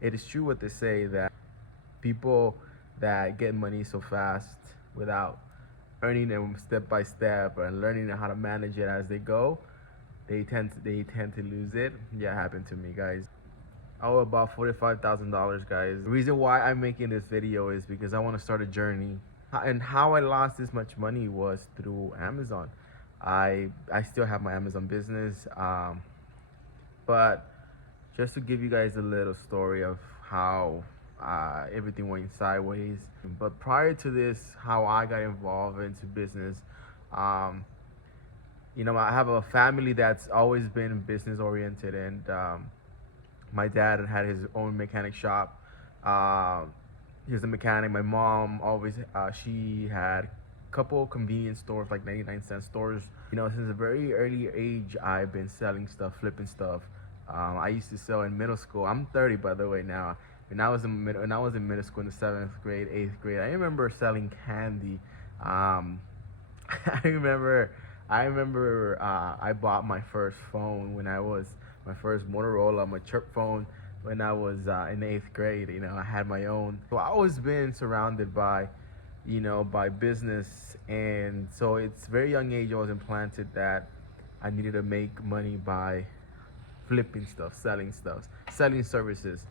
it is true what they say that people that get money so fast without earning them step by step and learning how to manage it as they go, they tend to lose it. Yeah, it happened to me, guys. I owe about $45,000, guys. The reason why I'm making this video is because I want to start a journey. And how I lost this much money was through Amazon. I still have my Amazon business, but just to give you guys a little story of how everything went sideways. But prior to this, how I got involved into business, um, I have a family that's always been business oriented, and my dad had his own mechanic shop. Uh, he was a mechanic. My mom always she had a couple convenience stores, like 99-cent stores. Since a very early age, I've been selling stuff, flipping stuff. I used to sell in middle school. I'm 30, by the way, now. When I was in middle school in the seventh grade, eighth grade, I remember selling candy. Um, I remember, I bought my first phone when I was my first Motorola, my chirp phone, when I was in eighth grade. I had my own. So I always been surrounded by, by business, and so it's very young age I was implanted that I needed to make money by flipping stuff, selling services,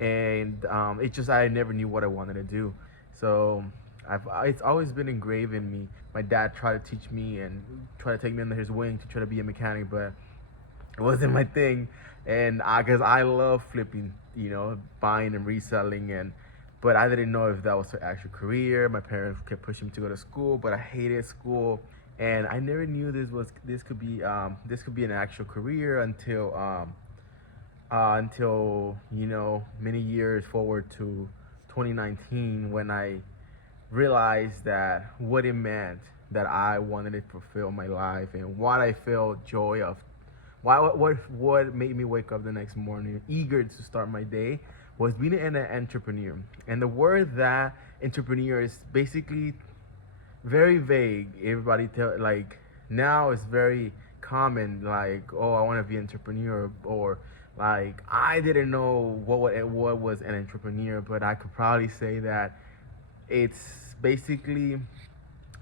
and it just I never knew what I wanted to do. So it's always been engraved in me. My dad tried to teach me and try to take me under his wing to try to be a mechanic, but it wasn't my thing. And because I love flipping, buying and reselling, but I didn't know if that was her actual career. My parents kept pushing me to go to school, but I hated school, and I never knew this could be an actual career until many years forward to 2019, when I realized that what it meant that I wanted to fulfill my life and what I felt joy of. What made me wake up the next morning eager to start my day was being an entrepreneur. And the word that entrepreneur is basically very vague. Everybody tell like now it's very common, like, oh, I want to be an entrepreneur, or like I didn't know what was an entrepreneur, but I could probably say that it's basically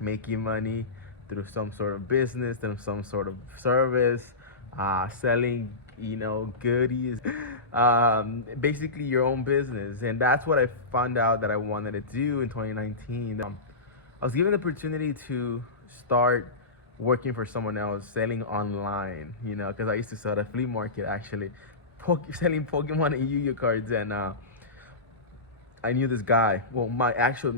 making money through some sort of business, through some sort of service, selling, goodies, basically your own business. And that's what I found out that I wanted to do in 2019. I was given the opportunity to start working for someone else, selling online, because I used to sell at a flea market, actually, selling Pokemon and Yu-Gi-Oh cards. And I knew this guy. Well, my actual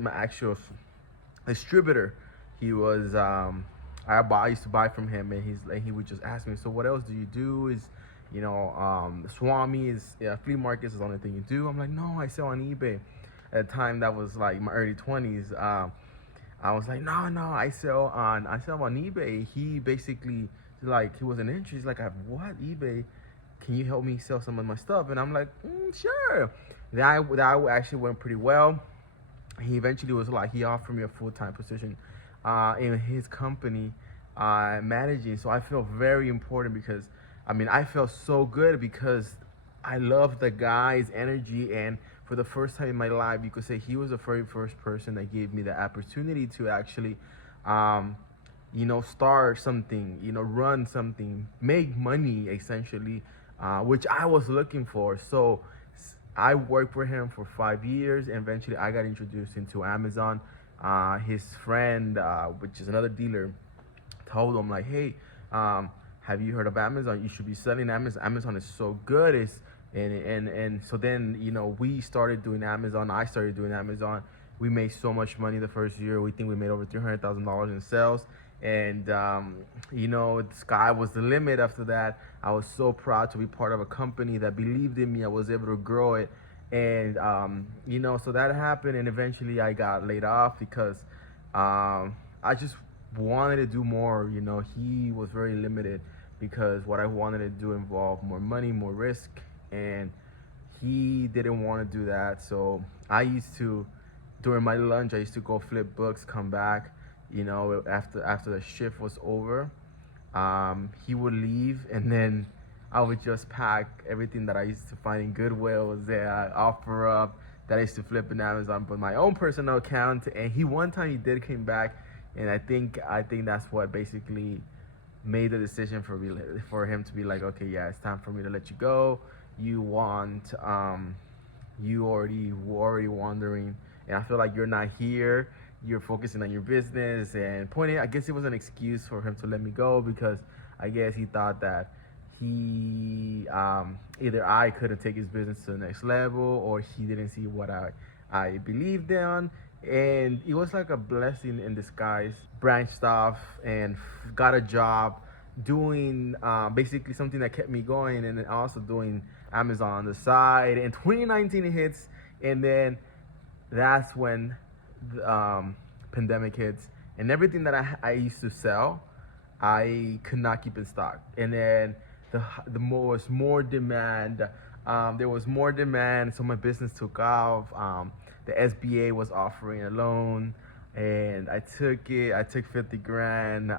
distributor. He was I used to buy from him, and he would just ask me, so what else do you do? Is Swami is, yeah, flea markets is the only thing you do? I'm like, no, I sell on eBay. At the time, that was like my early 20s. I was like, no, I sell on eBay. He basically, like, he wasn't interested. He's like, what, eBay? Can you help me sell some of my stuff? And I'm like, sure. That actually went pretty well. He eventually was like, he offered me a full-time position in his company, managing. So I feel very important, because I felt so good because I love the guy's energy. And for the first time in my life, you could say he was the very first person that gave me the opportunity to actually start something, run something, make money, essentially, which I was looking for. So I worked for him for 5 years, and eventually I got introduced into Amazon. His friend, which is another dealer, told him, like, hey, have you heard of Amazon? You should be selling Amazon. Amazon is so good. And so then, we started doing Amazon. I started doing Amazon. We made so much money the first year. We think we made over $300,000 in sales. And the sky was the limit after that. I was so proud to be part of a company that believed in me. I was able to grow it. And so that happened, and eventually I got laid off because I just wanted to do more. He was very limited, because what I wanted to do involved more money, more risk, and he didn't want to do that. So I used to, during my lunch, I used to go flip books, come back, after the shift was over. He would leave, and then I would just pack everything that I used to find in Goodwill, that I offer up, that I used to flip in Amazon, but my own personal account. And one time he did came back, and I think that's what basically made the decision for him to be like, okay, yeah, it's time for me to let you go. You want you already were already wandering, and I feel like you're not here. You're focusing on your business and pointing. I guess it was an excuse for him to let me go, because I guess he thought that he either I couldn't take his business to the next level, or he didn't see what I believed in. And it was like a blessing in disguise. Branched off and got a job doing basically something that kept me going, and then also doing Amazon on the side. And 2019 hits, and then that's when the pandemic hits, and everything that I used to sell, I could not keep in stock. And then was more demand. There was more demand, so my business took off. The SBA was offering a loan, and I took it. I took 50 grand.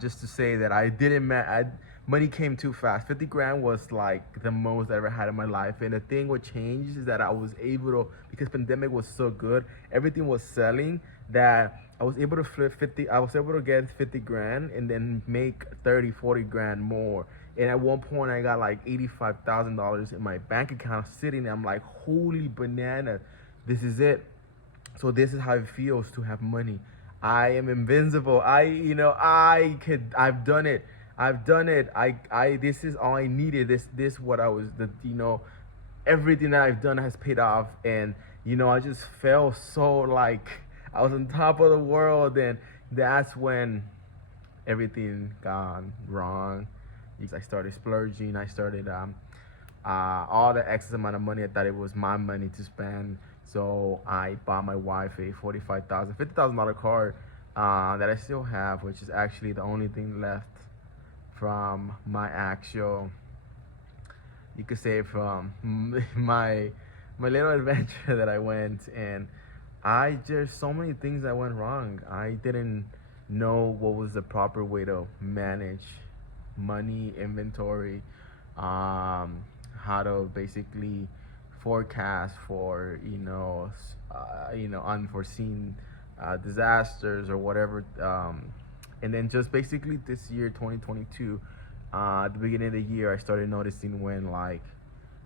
Just to say that money came too fast. 50 grand was like the most I ever had in my life. And the thing what changed is that I was able to, because pandemic was so good, everything was selling, that I was able to flip 50, I was able to get 50 grand and then make 30, 40 grand more. And at one point I got like $85,000 in my bank account sitting there. I'm like, holy banana, this is it. So this is how it feels to have money. I am invincible. I've done it. I've done it. This is all I needed. This what I was, everything that I've done has paid off. And, I just felt so like I was on top of the world. And that's when everything gone wrong. I started splurging. I started, all the excess amount of money, I thought it was my money to spend. So I bought my wife a $50,000 car that I still have, which is actually the only thing left from my actual, you could say, from my little adventure that I went. And there's so many things that went wrong. I didn't know what was the proper way to manage money, inventory, how to basically forecast for unforeseen disasters or whatever. And then just basically this year, 2022, at the beginning of the year, I started noticing when like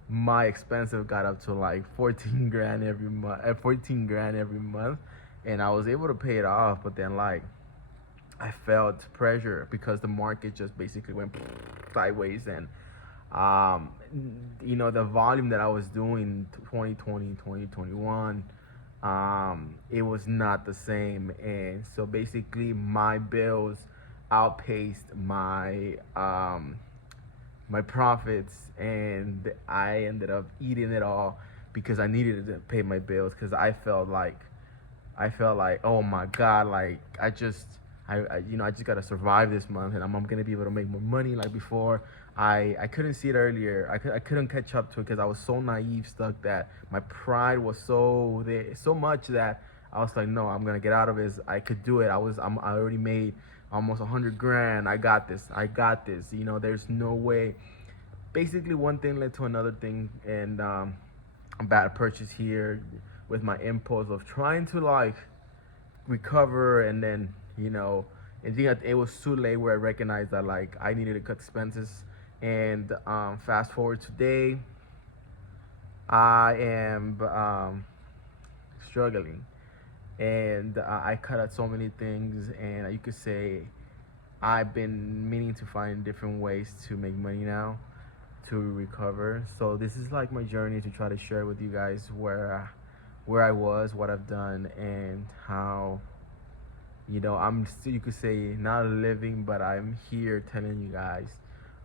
my expenses got up to like 14 grand every month, and I was able to pay it off. But then like I felt pressure because the market just basically went sideways. And the volume that I was doing 2020, 2021, it was not the same. And so basically my bills outpaced my my profits, and I ended up eating it all because I needed to pay my bills, because I felt like oh my god, like I just gotta survive this month, and I'm gonna be able to make more money like before. I couldn't see it earlier. I couldn't catch up to it because I was so naive, stuck, that my pride was so much that I was like, no, I'm gonna get out of this. I could do it. I already made almost 100 grand. I got this. There's no way. Basically, one thing led to another thing, and a bad purchase here with my impulse of trying to like recover. And then and then it was too late where I recognized that like I needed to cut expenses. And fast forward today, I am struggling, and I cut out so many things. And you could say I've been meaning to find different ways to make money now, to recover. So this is like my journey to try to share with you guys where I was, what I've done, and how I'm still, you could say, not living, but I'm here telling you guys.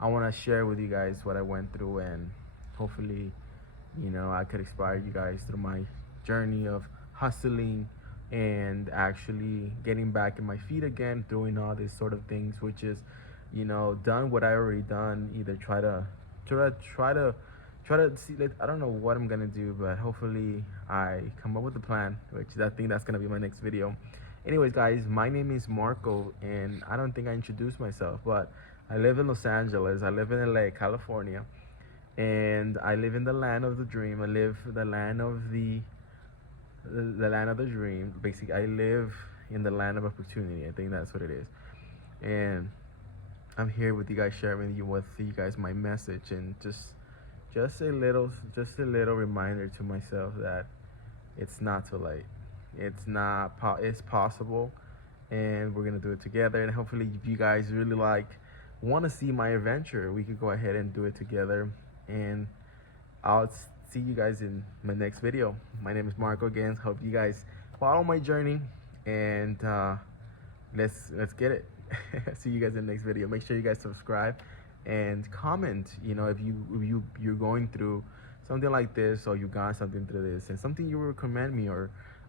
I want to share with you guys what I went through, and hopefully, I could inspire you guys through my journey of hustling and actually getting back in my feet again, doing all these sort of things, which is, done what I already done. Either try to see. Like, I don't know what I'm gonna do, but hopefully I come up with a plan, which I think that's gonna be my next video. Anyways, guys, my name is Marco, and I don't think I introduced myself, but I live in Los Angeles. I live in LA, California, and I live in the land of the dream. I live the land of the land of the dream. Basically, I live in the land of opportunity. I think that's what it is. And I'm here with you guys, sharing with you guys my message, and just a little reminder to myself that it's not too late. It's possible, and we're gonna do it together. And hopefully, if you guys really want to see my adventure, we could go ahead and do it together. And I'll see you guys in my next video. My name is Marco again. Hope you guys follow my journey, and let's get it. See you guys in the next video. Make sure you guys subscribe and comment. You know, if you're going through something like this, or you got something through this, and something you would recommend me,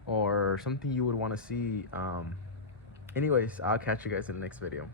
or something you would want to see. Anyways, I'll catch you guys in the next video.